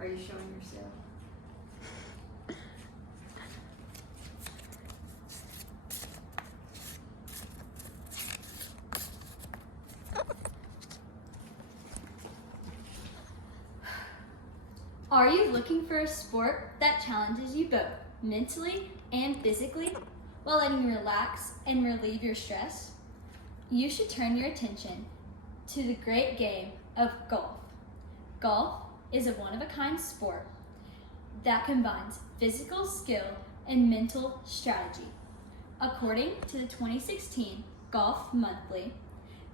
Are you showing yourself? Are you looking for a sport that challenges you both mentally and physically while letting you relax and relieve your stress? You should turn your attention to the great game of golf. Golf is a one-of-a-kind sport that combines physical skill and mental strategy. According to the 2016 Golf Monthly,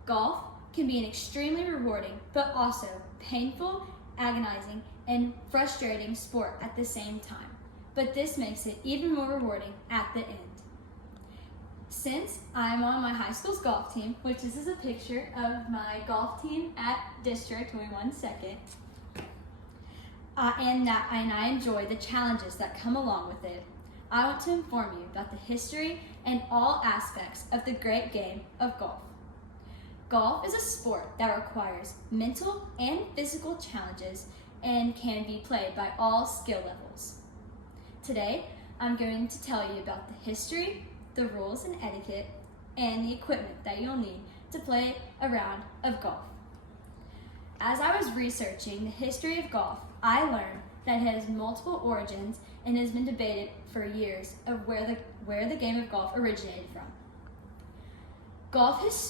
golf can be an extremely rewarding but also painful, agonizing, and frustrating sport at the same time, but this makes it even more rewarding at the end. Since I'm on my high school's golf team, which this is a picture of my golf team at district, we won second, and I enjoy the challenges that come along with it, I want to inform you about the history and all aspects of the great game of golf. Golf is a sport that requires mental and physical challenges and can be played by all skill levels. Today, I'm going to tell you about the history, the rules and etiquette, and the equipment that you'll need to play a round of golf. As I was researching the history of golf, I learned that it has multiple origins and has been debated for years of where the game of golf originated from.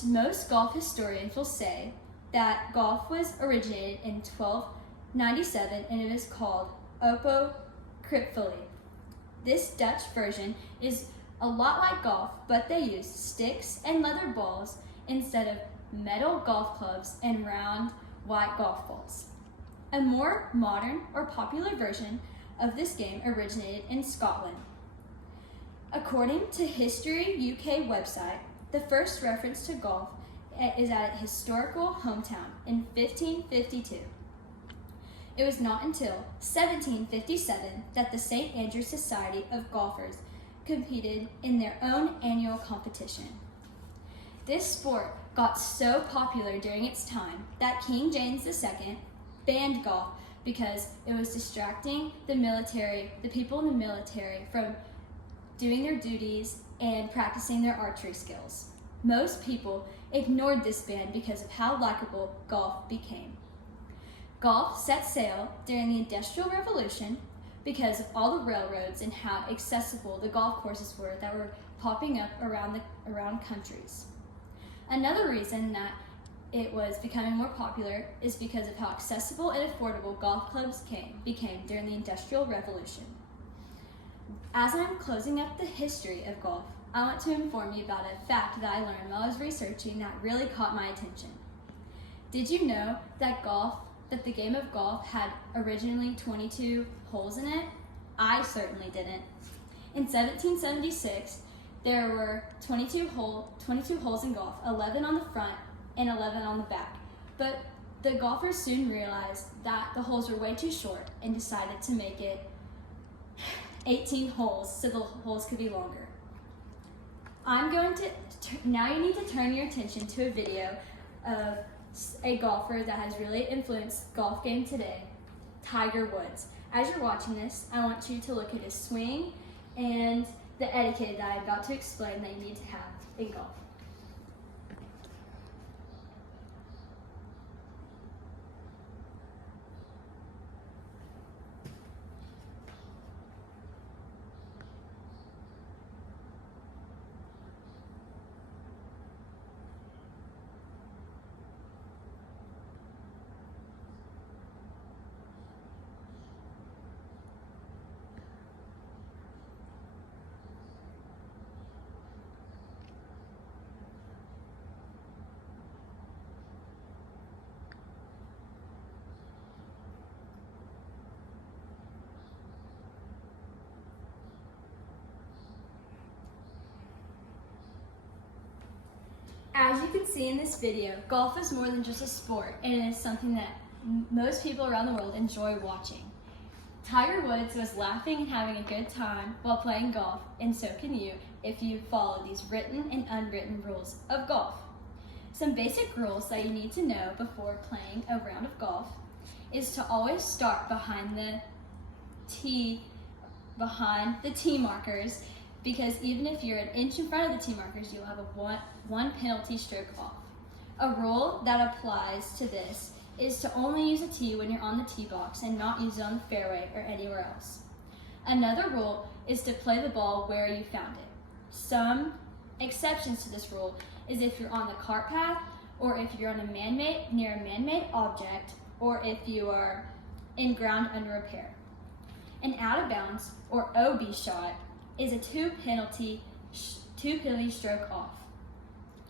Most golf historians will say that golf was originated in 1297 and it is called Opokritveli. This Dutch version is a lot like golf, but they use sticks and leather balls instead of metal golf clubs and round white golf balls. A more modern or popular version of this game originated in Scotland. According to History UK website, the first reference to golf is at its historical hometown in 1552. It was not until 1757 that the St. Andrew's Society of Golfers competed in their own annual competition. This sport got so popular during its time that King James II banned golf because it was distracting the people in the military from doing their duties and practicing their archery skills. Most people ignored this ban because of how likable golf became. Golf set sail during the Industrial Revolution because of all the railroads and how accessible the golf courses were that were popping up around countries. Another reason that it was becoming more popular is because of how accessible and affordable golf clubs became during the Industrial Revolution. As I'm closing up the history of golf, I want to inform you about a fact that I learned while I was researching that really caught my attention. Did you know that the game of golf had originally 22 holes in it? I certainly didn't. In 1776, there were 22 holes in golf, 11 on the front and 11 on the back. But the golfers soon realized that the holes were way too short and decided to make it 18 holes so the holes could be longer. Now you need to turn your attention to a video of a golfer that has really influenced golf game today, Tiger Woods. As you're watching this, I want you to look at his swing and the etiquette that I'm about to explain that you need to have in golf. As you can see in this video, golf is more than just a sport, and it is something that most people around the world enjoy watching. Tiger Woods was laughing and having a good time while playing golf, and so can you if you follow these written and unwritten rules of golf. Some basic rules that you need to know before playing a round of golf is to always start behind the tee markers, because even if you're an inch in front of the tee markers, you'll have a one penalty stroke off. A rule that applies to this is to only use a tee when you're on the tee box and not use it on the fairway or anywhere else. Another rule is to play the ball where you found it. Some exceptions to this rule is if you're on the cart path, or if you're on near a man-made object, or if you are in ground under repair. An out of bounds or OB shot is a two penalty stroke off.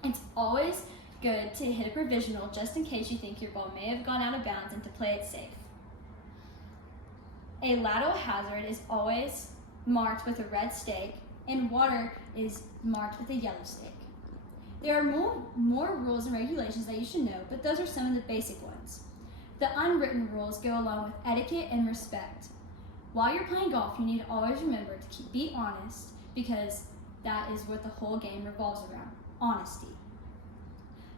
It's always good to hit a provisional just in case you think your ball may have gone out of bounds and to play it safe. A lateral hazard is always marked with a red stake, and water is marked with a yellow stake. There are more rules and regulations that you should know, but those are some of the basic ones. The unwritten rules go along with etiquette and respect. While you're playing golf, you need to always remember to be honest, because that is what the whole game revolves around, honesty.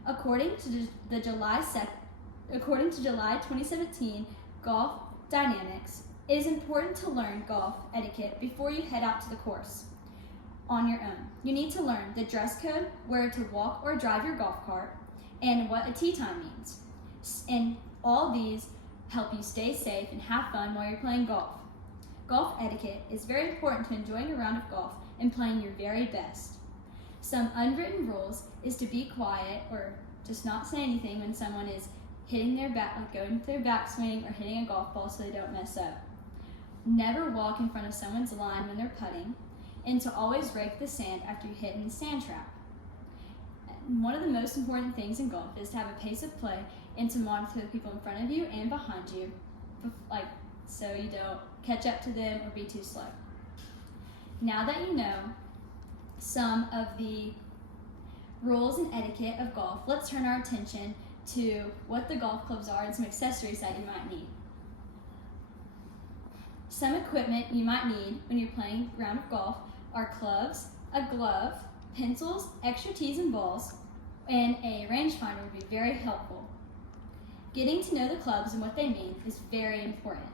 According to July 2017 Golf Dynamics, it is important to learn golf etiquette before you head out to the course on your own. You need to learn the dress code, where to walk or drive your golf cart, and what a tee time means. And all these help you stay safe and have fun while you're playing golf. Golf etiquette is very important to enjoying a round of golf and playing your very best. Some unwritten rules is to be quiet or just not say anything when someone is hitting their going to their backswing or hitting a golf ball so they don't mess up. Never walk in front of someone's line when they're putting, and to always rake the sand after you hit in the sand trap. One of the most important things in golf is to have a pace of play and to monitor the people in front of you and behind you, so you don't catch up to them or be too slow. Now that you know some of the rules and etiquette of golf, let's turn our attention to what the golf clubs are and some accessories that you might need. Some equipment you might need when you're playing a round of golf are clubs, a glove, pencils, extra tees and balls, and a rangefinder would be very helpful. Getting to know the clubs and what they mean is very important.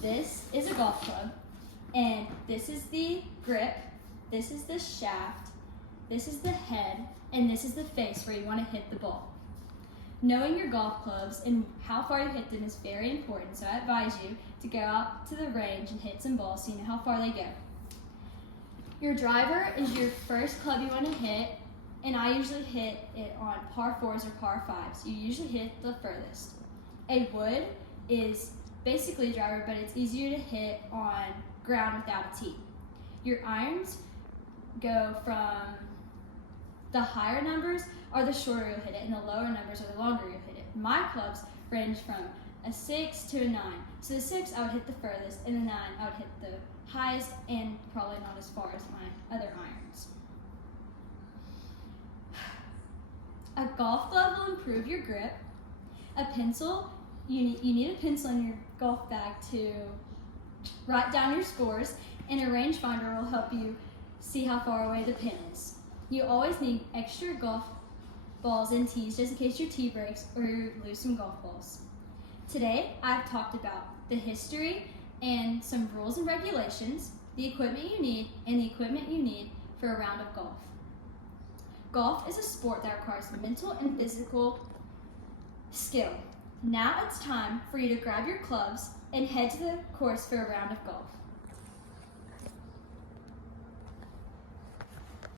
This is a golf club, and this is the grip, this is the shaft, this is the head, and this is the face where you want to hit the ball. Knowing your golf clubs and how far you hit them is very important, so I advise you to go out to the range and hit some balls so you know how far they go. Your driver is your first club you want to hit, and I usually hit it on par 4s or par 5s. You usually hit the furthest. A wood is basically a driver, but it's easier to hit on ground without a tee. Your irons go from the higher numbers are the shorter you'll hit it, and the lower numbers are the longer you'll hit it. My clubs range from a 6 to a 9. So the 6 I would hit the furthest, and the 9 I would hit the highest and probably not as far as my other irons. A golf glove will improve your grip. A pencil, you need a pencil in your golf bag to write down your scores, and a rangefinder will help you see how far away the pin is. You always need extra golf balls and tees just in case your tee breaks or you lose some golf balls. Today, I've talked about the history and some rules and regulations, the equipment you need, and the equipment you need for a round of golf. Golf is a sport that requires mental and physical skill. Now it's time for you to grab your clubs and head to the course for a round of golf.